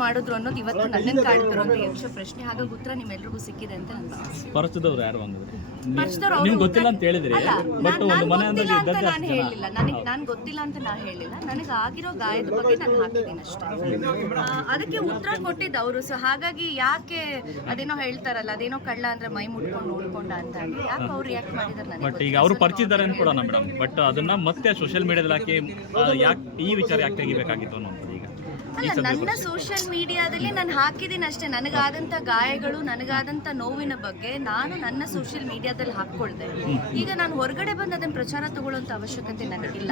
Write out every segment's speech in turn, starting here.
ಮಾಡಿದ್ರು ಅನ್ನೋದು ಇವತ್ತು ನನ್ನನ್ನು ಅಂತ ಯಕ್ಷ ಪ್ರಶ್ನೆ ಹಾಗಾಗಿ ಉತ್ತರ ನಿಮ್ಮೆಲ್ರಿಗೂ ಸಿಕ್ಕಿದೆ ಅಂತ ನನ್ನ ಪರಿಚಯದವ್ರು ಯಾರು ನಿಮ್ಗೆ ಗೊತ್ತಿಲ್ಲ ಅಂತ ಹೇಳಿದ್ರಿ. ಬಟ್ ಒಂದು ಇದ್ದದ್ದು ನಾನು ಹೇಳಿಲ್ಲ. ನನಗೆ ನಾನು ಗೊತ್ತಿಲ್ಲ ಅಂತ ನಾನು ಹೇಳಿಲ್ಲ. ನನಗೆ ಆಗಿರೋ ಗಾಯದ ಬಗ್ಗೆ ನಾನು ಹಾಕಿದ್ದೀನಿ ಅಷ್ಟೇ. ಅದಕ್ಕೆ ಉತ್ತರ ಕೊಟ್ಟಿದ್ದು ಅವರು. ಸೊ ಹಾಗಾಗಿ ಯಾಕೆ ಅದೇನೋ ಹೇಳ್ತಾರಲ್ಲ ಅದೇನೋ ಕಳ್ಳ ಅಂದ್ರೆ ಮೈ ಮುಟ್ಕೊಂಡು ನೋಡ್ಕೊಂಡ ಅಂತ ಹೇಳಿ. ಯಾಕೆ ಅವ್ರು ರಿಯಾಕ್ಟ್ ಮಾಡಿದಾರೆ ನನಗೆ ಬಟ್ ಈಗ ಅವರು ಪರಿಚಿದ್ದಾರೆ ಅನ್ಕೊಡೋಣ ಮೇಡಮ್. ಬಟ್ ಅದನ್ನ ಮತ್ತೆ ಸೋಶಿಯಲ್ ಮೀಡಿಯಾದಲ್ಲಿ ಹಾಕಿ ಯಾಕೆ ಈ ವಿಚಾರ ಯಾಕೆ ತೆಗಿಬೇಕಾಗಿತ್ತು ಅನ್ನೋದು. ಅಲ್ಲ ನನ್ನ ಸೋಷಿಯಲ್ ಮೀಡಿಯಾದಲ್ಲಿ ನಾನು ಹಾಕಿದ್ದೀನಿ ಅಷ್ಟೇ. ನನಗಾದಂಥ ಗಾಯಗಳು ನನಗಾದಂಥ ನೋವಿನ ಬಗ್ಗೆ ನಾನು ನನ್ನ ಸೋಷಿಯಲ್ ಮೀಡಿಯಾದಲ್ಲಿ ಹಾಕ್ಕೊಳ್ದೆ. ಈಗ ನಾನು ಹೊರಗಡೆ ಬಂದು ಅದನ್ನ ಪ್ರಚಾರ ತಗೊಳ್ಳುವಂತ ಅವಶ್ಯಕತೆ ನನಗಿಲ್ಲ.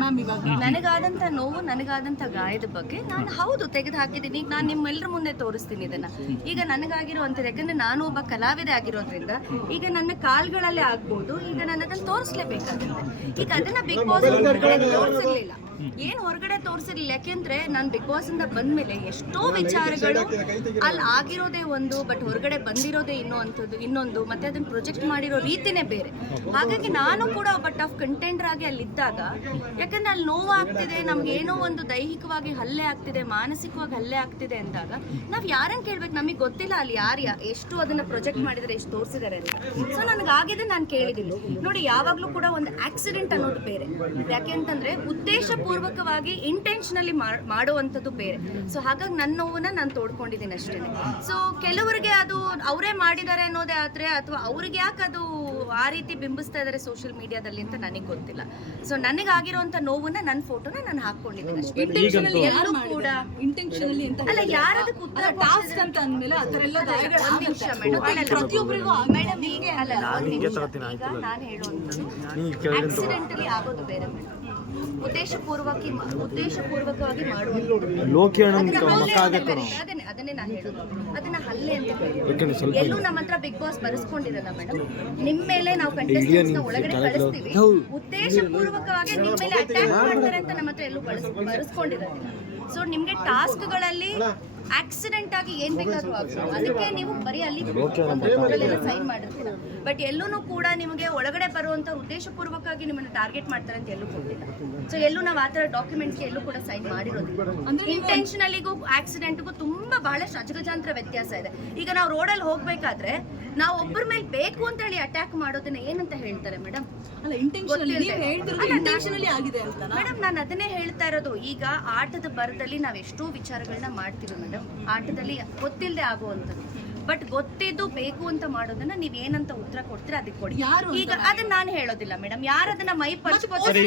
ನನಗಾದಂಥ ನೋವು ನನಗಾದಂಥ ಗಾಯದ ಬಗ್ಗೆ ನಾನು ಹೌದು ತೆಗೆದು ಹಾಕಿದ್ದೀನಿ ಈಗ ನಾನು ನಿಮ್ಮೆಲ್ಲರ ಮುಂದೆ ತೋರಿಸ್ತೀನಿ ಇದನ್ನ. ಈಗ ನನಗಾಗಿರುವಂಥದ್ದು ಯಾಕಂದ್ರೆ ನಾನು ಒಬ್ಬ ಕಲಾವಿದೆ ಆಗಿರೋದ್ರಿಂದ ಈಗ ನನ್ನ ಕಾಲ್ಗಳಲ್ಲೇ ಆಗ್ಬೋದು. ಈಗ ನಾನು ಅದನ್ನ ತೋರಿಸ್ಲೇಬೇಕಾಗುತ್ತೆ. ಈಗ ಅದನ್ನ ಬಿಗ್ ಬಾಸ್ ತೋರಿಸಿರ್ಲಿಲ್ಲ. ಏನ್ ಹೊರಗಡೆ ತೋರಿಸಿರ್ಲಿಲ್ಲ. ಯಾಕೆಂದ್ರೆ ನಾನು ಬಿಗ್ ಬಾಸ್ ಇಂದ ಬಂದ್ಮೇಲೆ ಎಷ್ಟೋ ವಿಚಾರಗಳು ಅಲ್ಲಿ ಆಗಿರೋದೇ ಒಂದು ಬಟ್ ಹೊರಗಡೆ ಬಂದಿರೋದೇ ಇನ್ನೋ ಅಂಥದ್ದು ಇನ್ನೊಂದು ಮತ್ತೆ ಅದನ್ನ ಪ್ರೊಜೆಕ್ಟ್ ಮಾಡಿರೋ ರೀತಿನೇ ಬೇರೆ. ಹಾಗಾಗಿ ನಾನು ಕೂಡ ಒಬ್ಬ ಟಫ್ ಕಂಟೆಂಡರ್ ಆಗಿ ಅಲ್ಲಿದ್ದಾಗ ಯಾಕಂದ್ರೆ ಅಲ್ಲಿ ನೋವಾಗ್ತಿದೆ ನಮ್ಗೆ ಏನೋ ಒಂದು ದೈಹಿಕವಾಗಿ ಹಲ್ಲೆ ಆಗ್ತಿದೆ ಮಾನಸಿಕವಾಗಿ ಹಲ್ಲೆ ಆಗ್ತಿದೆ ಅಂದಾಗ ನಾವ್ ಯಾರನ್ನ ಕೇಳ್ಬೇಕು? ನಮಗೆ ಗೊತ್ತಿಲ್ಲ ಅಲ್ಲಿ ಯಾರು ಎಷ್ಟು ಅದನ್ನ ಪ್ರೊಜೆಕ್ಟ್ ಮಾಡಿದರೆ ಎಷ್ಟು ತೋರಿಸಿದ್ದಾರೆ ಅಂತ. ಸೊ ಆಗಿದೆ ನಾನು ಕೇಳಿದಿಲ್ಲ ನೋಡಿ ಯಾವಾಗಲೂ ಕೂಡ ಒಂದು ಆಕ್ಸಿಡೆಂಟ್ ಅನ್ನೋದು ಬೇರೆ. ಯಾಕೆ ಅಂತಂದ್ರೆ ಉದ್ದೇಶ ಪೂರ್ವಕವಾಗಿ ಇಂಟೆನ್ಷನಲಿ ಮಾಡುವಂಥದ್ದು ಬೇರೆ. ಸೊ ಹಾಗಾಗಿ ನನ್ನ ನೋವನ್ನ ನಾನು ತೋಡ್ಕೊಂಡಿದ್ದೀನಿ ಅಷ್ಟೇ. ಸೊ ಕೆಲವರಿಗೆ ಅದು ಅವರೇ ಮಾಡಿದ್ದಾರೆ ಅನ್ನೋದೇ ಆದ್ರೆ ಅಥವಾ ಅವ್ರಿಗೆ ಯಾಕೆ ಅದು ಆ ರೀತಿ ಬಿಂಬಿಸ್ತಾ ಇದ್ದಾರೆ ಸೋಷಿಯಲ್ ಮೀಡಿಯಾದಲ್ಲಿ ಅಂತ ನನಗೆ ಗೊತ್ತಿಲ್ಲ. ಸೊ ನನಗಾಗಿರುವಂತ ನೋವನ್ನ ನನ್ನ ಫೋಟೋನ ನಾನು ಹಾಕೊಂಡಿದ್ದೀನಿ ಅಷ್ಟೇ. ಎಲ್ಲೂ ಕೂಡ ಇಂಟೆನ್ಷನಲಿ ಅಂತ ಅಲ್ಲ ಯಾರದಕ್ಕೆ ಉತ್ತರ ಟಾಸ್ಕ್ ಅಂತ ಅಂದ್ಮೇಲೆ ನಿಮಿಷ ಮೇಡಮ್ ಪ್ರತಿಯೊಬ್ಬರಿಗೂ ಮೇಡಮ್ ಹೀಗೆ ಅಲ್ಲ. ನಾನು ಹೇಳುವಂಥದ್ದು ಆಕ್ಸಿಡೆಂಟಲಿ ಆಗೋದು ಬೇರೆ ಮೇಡಮ್ ಉದ್ದೇಶಪೂರ್ವಕಿ ಉದ್ದೇಶಪೂರ್ವಕವಾಗಿ ಅದನ್ನ. ಅದನ್ನೇ ಅದನ್ನೇ ನಾನು ಹೇಳೋದು. ಅದನ್ನ ಹಲ್ಲೆ ಅಂತ ಕರೀತಾರೆ. ಎಲ್ಲೂ ನಮ್ಮ ಹತ್ರ ಬಿಗ್ ಬಾಸ್ ಬರೆಸ್ಕೊಂಡಿರಲ್ಲ ಮೇಡಮ್. ನಿಮ್ಮ ಮೇಲೆ ನಾವು ಕಂಟೆಸ್ಟೆಂಟ್ಸ್ ಒಳಗಡೆ ಕಳಿಸ್ತೀವಿ. ಉದ್ದೇಶಪೂರ್ವಕವಾಗಿ ನಿಮ್ಮ ಮೇಲೆ ಅಟ್ಯಾಕ್ ಮಾಡ್ತಾರೆ ಅಂತ ನಮ್ಮ ಹತ್ರ ಎಲ್ಲೂ ಬಳಸ್ ಬರೆಸ್ಕೊಂಡಿರೋದಿಲ್ಲ ಸೊ ನಿಮ್ಗೆ ಟಾಸ್ಕ್ಗಳಲ್ಲಿ ಆಕ್ಸಿಡೆಂಟ್ ಆಗಿ ಏನ್ ಬೇಕಾದ್ರೂ ಆಗ್ಬೋದು. ಅದಕ್ಕೆ ನೀವು ಬರೀ ಅಲ್ಲಿ ಸೈನ್ ಮಾಡಿರ್ತೀರ ಬಟ್ ಎಲ್ಲೂ ಕೂಡ ನಿಮಗೆ ಒಳಗಡೆ ಬರುವಂತ ಉದ್ದೇಶಪೂರ್ವಕವಾಗಿ ನಿಮ್ಮನ್ನ ಟಾರ್ಗೆಟ್ ಮಾಡ್ತಾರೆ ಅಂತ ಎಲ್ಲೂ ಕೊಟ್ಟಿಲ್ಲ ಸೊ ಎಲ್ಲೂ ನಾವು ಆತರ ಥರ ಡಾಕ್ಯುಮೆಂಟ್ಸ್ಗೆ ಎಲ್ಲೂ ಕೂಡ ಸೈನ್ ಮಾಡಿರೋದಿಲ್ಲ. ಇಂಟೆನ್ಷನಲಿಗೂ ಆಕ್ಸಿಡೆಂಟ್ಗೂ ತುಂಬಾ ಬಹಳಷ್ಟು ಅಜಗಜಾಂತರ ವ್ಯತ್ಯಾಸ ಇದೆ. ಈಗ ನಾವು ರೋಡಲ್ಲಿ ಹೋಗ್ಬೇಕಾದ್ರೆ ನಾವು ಒಬ್ಬರ ಮೇಲೆ ಬೇಕು ಅಂತ ಹೇಳಿ ಅಟ್ಯಾಕ್ ಮಾಡೋದನ್ನ ಏನಂತ ಹೇಳ್ತಾರೆ ಮೇಡಮ್ ಅಲ್ಲ ಇಂಟೆನ್ಷನಲಿ ನೀವು ಗೊತ್ತಿಲ್ದೆ. ಇಂಟೆನ್ಷನಲಿ ಆಗಿದೆ ಅಂತ ಮೇಡಮ್ ನಾನು ಅದನ್ನೇ ಹೇಳ್ತಾ ಇರೋದು. ಈಗ ಆಟದ ಬರದಲ್ಲಿ ನಾವು ಎಷ್ಟೋ ವಿಚಾರಗಳನ್ನ ಮಾಡ್ತಿರೋ ಮೇಡಮ್ ಆಟದಲ್ಲಿ ಗೊತ್ತಿಲ್ಲದೆ ಆಗುವಂಥದ್ದು. ಬಟ್ ಗೊತ್ತಿದ್ದು ಬೇಕು ಅಂತ ಮಾಡೋದನ್ನ ನೀವ್ ಏನಂತ ಉತ್ತರ ಕೊಡ್ತೀರಾ ಅದಕ್ಕೆ ಕೊಡಿ. ಯಾರು ಈಗ ಅದನ್ನ ನಾನು ಹೇಳೋದಿಲ್ಲ ಮೇಡಮ್ ಯಾರದನ್ನ ಮೈ ಸರಿ, ಈಗ ಪರ್ಚ್ಕೋತಾರೆ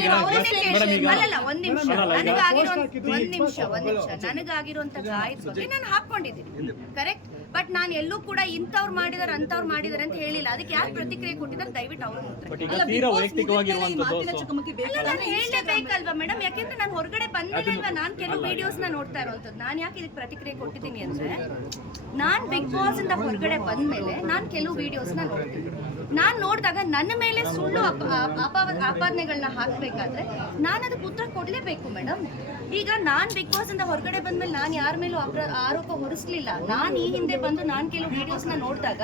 ಅಲ್ಲಲ್ಲ ಒಂದ್ ನಿಮಿಷ. ನನಗಾಗಿರೋ ಒಂದ್ ನಿಮಿಷ ಒಂದ್ ನಿಮಿಷ. ನನಗಾಗಿರುವಂತ ಗಾಯದ ಬಗ್ಗೆ ನಾನು ಹಾಕೊಂಡಿದ್ದೀನಿ ಕರೆಕ್ಟ್ ಬಟ್ ನಾನು ಎಲ್ಲೂ ಕೂಡ ಇಂಥವ್ರು ಮಾಡಿದಾರೆ ಅಂತವ್ರು ಮಾಡಿದಾರೆ ಅಂತ ಹೇಳಿಲ್ಲ. ಅದಕ್ಕೆ ಯಾರು ಪ್ರತಿಕ್ರಿಯೆ ಕೊಟ್ಟಿದ್ದಾರೆ ದಯವಿಟ್ಟು ಅವ್ರ ಹೇಳಲೇಬೇಕಲ್ವಾ ಮೇಡಮ್? ಯಾಕೆಂದ್ರೆ ನಾನು ಹೊರಗಡೆ ಬಂದಿಲ್ವಾ ಅಲ್ವಾ ನಾನು ಕೆಲವು ವಿಡಿಯೋಸ್ನ ನೋಡ್ತಾ ಇರೋಂಥದ್ದು ನಾನು ಯಾಕೆ ಇದಕ್ಕೆ ಪ್ರತಿಕ್ರಿಯೆ ಕೊಟ್ಟಿದ್ದೀನಿ ಅಂದ್ರೆ ನಾನ್ ಬಿಗ್ ಬಾಸ್ ಇಂದ ಹೊರಗಡೆ ಬಂದ್ಮೇಲೆ ನಾನು ಕೆಲವು ವಿಡಿಯೋಸ್ನ ನೋಡ್ತೀನಿ. ನಾನ್ ನೋಡಿದಾಗ ನನ್ನ ಮೇಲೆ ಸುಳ್ಳು ಅಪ- ಅಪ- ಆಪಾದನೆಗಳನ್ನ ಹಾಕ್ಬೇಕಾದ್ರೆ ನಾನು ಅದಕ್ಕೆ ಉತ್ತರ ಕೊಡ್ಲೇಬೇಕು ಮೇಡಮ್. ಈಗ ನಾನ್ ಬಿಗ್ ಬಾಸ್ ಇಂದ ಹೊರಗಡೆ ಬಂದ್ಮೇಲೆ ನಾನು ಯಾರ ಮೇಲೂ ಅಪ್ರ- ಆರೋಪ ಹೊರಿಸ್ಲಿಲ್ಲ. ನಾನು ಈ ಹಿಂದೆ ಬಂದು ನಾನು ಕೆಲವು ವಿಡಿಯೋಸ್ನ ನೋಡಿದಾಗ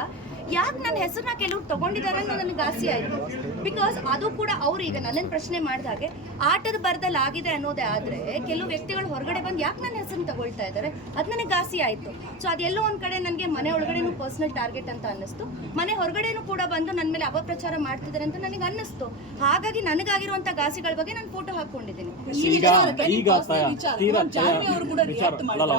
ಯಾಕೆ ನನ್ನ ಹೆಸರನ್ನ ಕೆಲವ್ರು ತಗೊಂಡಿದ್ದಾರೆ ಅನ್ನೋ ನನಗೆ ಆಸೆ ಆಯಿತು. ಬಿಕಾಸ್ ಅದು ಕೂಡ ಅವ್ರು ಈಗ ನನ್ನನ್ನು ಪ್ರಶ್ನೆ ಮಾಡಿದಾಗೆ ಆಟದ ಬರದಲ್ಲಿ ಆಗಿದೆ ಅನ್ನೋದೇ ಆದ್ರೆ ಕೆಲವು ವ್ಯಕ್ತಿಗಳು ಹೊರಗಡೆ ಬಂದು ಯಾಕೆ ನನ್ನ ಹೆಸರನ್ನ ತಗೊಳ್ತಾ ಇದ್ದಾರೆ ಅದು ನನಗೆ ಗಾಸಿ ಆಯಿತು. ಸೊ ಅದೆಲ್ಲೋ ಒಂದು ಕಡೆ ನನಗೆ ಮನೆ ಒಳಗಡೆನೂ ಪರ್ಸನಲ್ ಟಾರ್ಗೆಟ್ ಅಂತ ಅನ್ನಿಸ್ತು. ಮನೆ ಹೊರಗಡೆನೂ ಕೂಡ ಬಂದು ನನ್ನ ಮೇಲೆ ಅಪಪ್ರಚಾರ ಮಾಡ್ತಿದ್ದಾರೆ ಅಂತ ನನಗೆ ಅನ್ನಿಸ್ತು. ಹಾಗಾಗಿ ನನಗಾಗಿರುವಂಥ ಗಾಸಿಗಳ ಬಗ್ಗೆ ನಾನು ಫೋಟೋ ಹಾಕೊಂಡಿದ್ದೀನಿ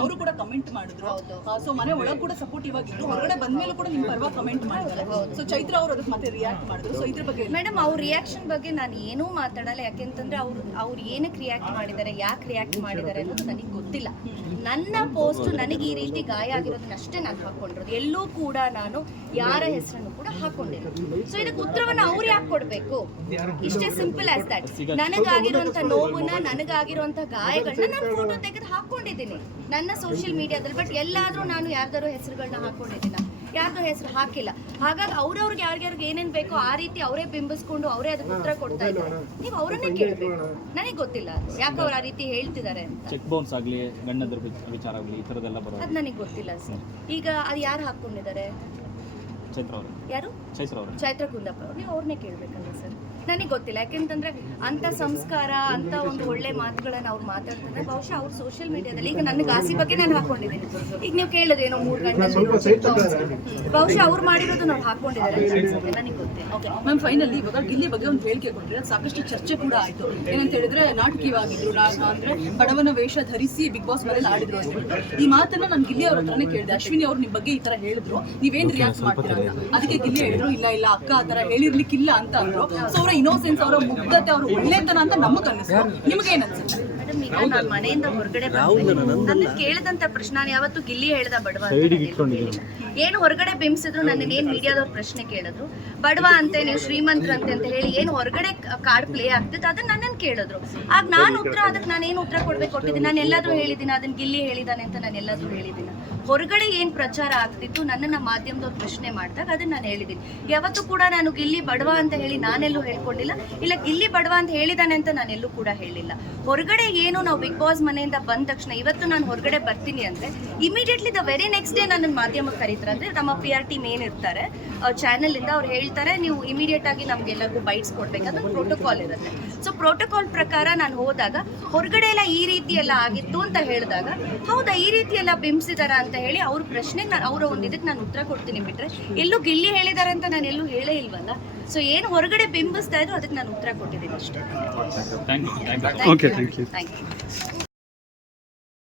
ಅವರು ಕೂಡ ಕಮೆಂಟ್ ಮಾಡಿದ್ರು. ಹೌದು. ಸೊ ಮನೆ ಒಳಗೆ ಕೂಡ ಸಪೋರ್ಟಿವ್ ಆಗಿದ್ರು. ಹೊರಗಡೆ ಬಂದ್ಮೇಲೆ ಕೂಡ ನಿಮ್ಮ ಪರವಾಗಿ ಕಮೆಂಟ್ ಮಾಡಿದ್ದಾರೆ ಸೊ ಚೈತ್ರ ಅವರು ಅದಕ್ಕೆ ಮತ್ತೆ ರಿಯಾಕ್ಟ್ ಮಾಡಿದ್ರು. ಸೊ ಇದ್ರ ಬಗ್ಗೆ ಮೇಡಮ್, ಅವ್ರ ರಿಯಾಕ್ಷನ್ ಬಗ್ಗೆ ನಾನು ಏನೂ ಮಾತಾಡಲ್ಲ. ಯಾಕೆಂತಂದ್ರೆ ಅವ್ರು ಅವ್ರು ಏನಕ್ಕೆ ರಿಯಾಕ್ಟ್ ಮಾಡಿದ್ದಾರೆ, ಯಾಕೆ ರಿಯಾಕ್ಟ್ ಮಾಡಿದ್ದಾರೆ ಅನ್ನೋದು ನನಗೆ ಗೊತ್ತಿಲ್ಲ. ನನ್ನ ಪೋಸ್ಟ್ ನನಗೆ ಈ ರೀತಿ ಗಾಯ ಆಗಿರೋದನ್ನ ಅಷ್ಟೇ ನಾನು ಹಾಕೊಂಡಿರೋದು. ಎಲ್ಲೂ ಕೂಡ ನಾನು ಯಾರ ಹೆಸರನ್ನು ಕೂಡ ಹಾಕೊಂಡಿಲ್ಲ ಸೊ ಇದಕ್ಕೆ ಉತ್ತರವನ್ನು ಅವ್ರು ಯಾಕೆ ಕೊಡಬೇಕು? ಇಷ್ಟೇ ಸಿಂಪಲ್ ಆಸ್ ದಟ್ ನನಗಾಗಿರುವಂತ ನೋವನ್ನ ನನಗಾಗಿರುವಂತ ಗಾಯಗಳನ್ನ ನಾನು ಫೋಟೋ ತೆಗೆದು ಹಾಕೊಂಡಿದ್ದೀನಿ. ನನ್ನ ಸೋಷಿಯಲ್ ಮೀಡಿಯಾದಲ್ಲಿ ಬಟ್ ಎಲ್ಲಾದ್ರೂ ನಾನು ಯಾರ್ದಾರು ಹೆಸರುಗಳನ್ನ ಹಾಕೊಂಡಿದ್ದೀನ? ಯಾರ್ದು ಹೆಸರು ಹಾಕಿಲ್ಲ. ಹಾಗಾಗಿ ಅವ್ರವ್ರಿಗೆ ಯಾರ್ಯಾರಿಗೆ ಏನೇನ್ ಬೇಕೋ ಆ ರೀತಿ ಅವರೇ ಬಿಂಬಿಸ್ಕೊಂಡು ಅವರೇ ಅದಕ್ಕೆ ಉತ್ತರ ಕೊಡ್ತಾ ಇದ್ದಾರೆ. ನೀವು ಅವರನ್ನೇ ಕೇಳಬೇಕು. ನನಗೆ ಗೊತ್ತಿಲ್ಲ. ಯಾಕೆ ಅವ್ರು ಆ ರೀತಿ ಹೇಳ್ತಿದ್ದಾರೆ ಅಂತ. ಚೆಕ್ ಬೌನ್ಸ್ ಆಗಲಿ ಗಣ್ಣದ ವಿಚಾರ ಆಗಲಿ ಈ ಥರದ್ದೆಲ್ಲ ಬರೋದು. ಅದು ನನಗೆ ಗೊತ್ತಿಲ್ಲ ಸರ್ ಈಗ ಅದು ಯಾರು ಹಾಕೊಂಡಿದ್ದಾರೆ? ಚಂದ್ರ ಅವರು. ಯಾರು? ಚೈತ್ರ ಅವರು. ಚೈತ್ರ ಕುಂದಪ್ಪ ಅವ್ರು. ನೀವು ಅವ್ರನ್ನೇ ಕೇಳಬೇಕಲ್ಲ ಸರ್? ನನಗೆ ಗೊತ್ತಿಲ್ಲ. ಯಾಕೆಂತಂದ್ರೆ ಅಂತ ಸಂಸ್ಕಾರ ಅಂತ ಒಂದು ಒಳ್ಳೆ ಮಾತುಗಳನ್ನ ಅವ್ರು ಮಾತಾಡ್ತಾರೆ. ಬಹುಶಃ ಅವ್ರು ಸೋಷಿಯಲ್ ಮೀಡಿಯಾದಲ್ಲಿ ಈಗ ನನ್ನ ಗಾಸಿ ಬಗ್ಗೆ ನಾನು ಹಾಕೊಂಡಿದ್ದೀನಿ. ಈಗ ನೀವು ಕೇಳಿದ್ರೆ ಏನೋ ಮೂರು ಗಂಟೆ ಬಹುಶಃ ಅವ್ರು ಮಾಡಿರೋದು ನಾವು ಹಾಕೊಂಡಿದ್ದಾರೆ. ನನಗೆ ಗೊತ್ತಿಲ್ಲ ಓಕೆ. ಮ್ಯಾಮ್ ಫೈನಲಿ ಇವಾಗ ಗಿಲ್ಲಿ ಬಗ್ಗೆ ಒಂದು ಹೇಳಿಕೆ ಕೊಟ್ಟರೆ ಸಾಕಷ್ಟು ಚರ್ಚೆ ಕೂಡ ಆಯ್ತು. ಏನಂತ ಹೇಳಿದ್ರೆ ನಾಟಕೀಯವಾಗಿದ್ರು ಅಂದ್ರೆ ಬಡವನ ವೇಷ ಧರಿಸಿ ಬಿಗ್ ಬಾಸ್ ಮನೇಲಿ ಆಡಿದ್ರು ಅಂತ ಹೇಳ್ಬಿಟ್ಟು ಈ ಮಾತನ್ನ ನಾನು ಗಿಲ್ಲಿ ಅವ್ರ ಹತ್ರನೇ ಕೇಳಿದೆ. ಅಶ್ವಿನಿ ಅವ್ರು ನಿಮ್ ಬಗ್ಗೆ ಈ ತರ ಹೇಳಿದ್ರು. ನೀವೇನ್ ರಿಯಾಕ್ಟ್ ಮಾಡ್ತೀರಾ ಅಂತ. ಅದಕ್ಕೆ ಗಿಲ್ಲಿ ಹೇಳಿದ್ರು. ಇಲ್ಲ ಇಲ್ಲ, ಅಕ್ಕ ಆ ತರ ಹೇಳಿರ್ಲಿಕ್ಕಿಲ್ಲ ಅಂತ ಅಂದ್ರು. ಸೊ, ಅವರ ಇನೋಸೆನ್ಸ್ ಅವರ ಮುಗ್ಧತೆ, ಅವ್ರ ಒಳ್ಳೆತನ ಅಂತ ನಮಗ್ ಅನ್ನಿಸ್ತು. ನಿಮ್ಗೆ ಏನ್ ಅನ್ಸುತ್ತೆ? ಮೇಡಮ್ ಈಗ ನಾನು ಮನೆಯಿಂದ ಹೊರಗಡೆ ನನ್ನ ಕೇಳಿದಂತ ಪ್ರಶ್ನೆ ನಾನು ಯಾವತ್ತು ಗಿಲ್ಲಿ ಹೇಳ್ದ ಬಡವ. ಏನು ಹೊರಗಡೆ ಬಿಂಬಿಸಿದ್ರು ನನ್ನ ಏನ್ ಮೀಡಿಯಾದವ್ರು ಪ್ರಶ್ನೆ ಕೇಳಿದ್ರು? ಬಡವ ಅಂತ ನೀವು ಶ್ರೀಮಂತ್ರ ಅಂತ ಹೇಳಿ ಏನು ಹೊರಗಡೆ ಕಾರ್ಡ್ ಪ್ಲೇ ಆಗ್ತಿತ್ತು ಅದನ್ನ ನನ್ನನ್ನು ಕೇಳಿದ್ರು. ಆಗ ನಾನು ಉತ್ತರ ಅದಕ್ಕೆ ನಾನು ಏನು ಉತ್ತರ ಕೊಡ್ಬೇಕು ಕೊಟ್ಟಿದ್ದೀನಿ? ನಾನು ಎಲ್ಲಾದ್ರೂ ಹೇಳಿದ್ದೀನಿ ಅದನ್ನ ಗಿಲ್ಲಿ ಹೇಳಿದಾನೆ ಅಂತ ನಾನು ಎಲ್ಲಾದ್ರೂ ಹೇಳಿದ್ದೀನಿ ಹೊರಗಡೆ ಏನು ಪ್ರಚಾರ ಆಗ್ತಿತ್ತು ನನ್ನನ್ನು ಮಾಧ್ಯಮದವ್ರು ಪ್ರಶ್ನೆ ಮಾಡಿದಾಗ ಅದನ್ನ ನಾನು ಹೇಳಿದ್ದೀನಿ ಯಾವತ್ತೂ ಕೂಡ ನಾನು ಗಿಲ್ಲಿ ಬಡವ ಅಂತ ಹೇಳಿ ನಾನೆಲ್ಲೂ ಹೇಳ್ಕೊಂಡಿಲ್ಲ ಇಲ್ಲ ಗಿಲ್ಲಿ ಬಡವ ಅಂತ ಹೇಳಿದಾನೆ ಅಂತ ನಾನೆಲ್ಲೂ ಕೂಡ ಹೇಳಿಲ್ಲ. ಹೊರಗಡೆ ಏನು ನಾವು ಬಿಗ್ ಬಾಸ್ ಮನೆಯಿಂದ ಬಂದ ತಕ್ಷಣ, ಇವತ್ತು ನಾನು ಹೊರಗಡೆ ಬರ್ತೀನಿ ಅಂದ್ರೆ immediately the very next day ನನ್ನ ಮಾಧ್ಯಮಕ್ಕೆ ಕರೀತಾರೆ. ಅಂದ್ರೆ ನಮ್ಮ ಪಿ ಆರ್ ಟೀಮ್ ಏನಿರ್ತಾರೆ ಚಾನೆಲ್ ಇಂದ ಅವ್ರು ಹೇಳ್ತಾರೆ, ನೀವು ಇಮಿಡಿಯೇಟ್ ಆಗಿ ನಮಗೆಲ್ಲರಿಗೂ ಬೈಟ್ಸ್ ಕೊಡ್ಬೇಕು. ಅದೊಂದು ಪ್ರೋಟೋಕಾಲ್ ಇರುತ್ತೆ. ಸೊ ಪ್ರೋಟೋಕಾಲ್ ಪ್ರಕಾರ ನಾನು ಹೋದಾಗ, ಹೊರಗಡೆ ಎಲ್ಲ ಈ ರೀತಿ ಎಲ್ಲ ಆಗಿತ್ತು ಅಂತ ಹೇಳಿದಾಗ, ಹೌದಾ, ಈ ರೀತಿ ಎಲ್ಲ ಬಿಂಬಿಸಿದಾರ ಅಂತ ಹೇಳಿ ಅವ್ರ ಪ್ರಶ್ನೆಗೆ ನಾನು ಅವರ ಒಂದು ಇದಕ್ಕೆ ನಾನು ಉತ್ತರ ಕೊಡ್ತೀನಿ ಬಿಟ್ರೆ, ಎಲ್ಲೂ ಗಿಲ್ಲಿ ಹೇಳಿದಾರೆ ಅಂತ ನಾನು ಎಲ್ಲೂ ಹೇಳೇ ಇಲ್ವಲ್ಲ? ಸೊ ಏನು ಹೊರಗಡೆ ಬಿಂಬಿಸ್ತಾ ಇದ್ರು ಅದಕ್ಕೆ ನಾನು ಉತ್ತರ ಕೊಟ್ಟಿದ್ದೀನಿ ಅಷ್ಟೇ. Thank you thank you thank you thank you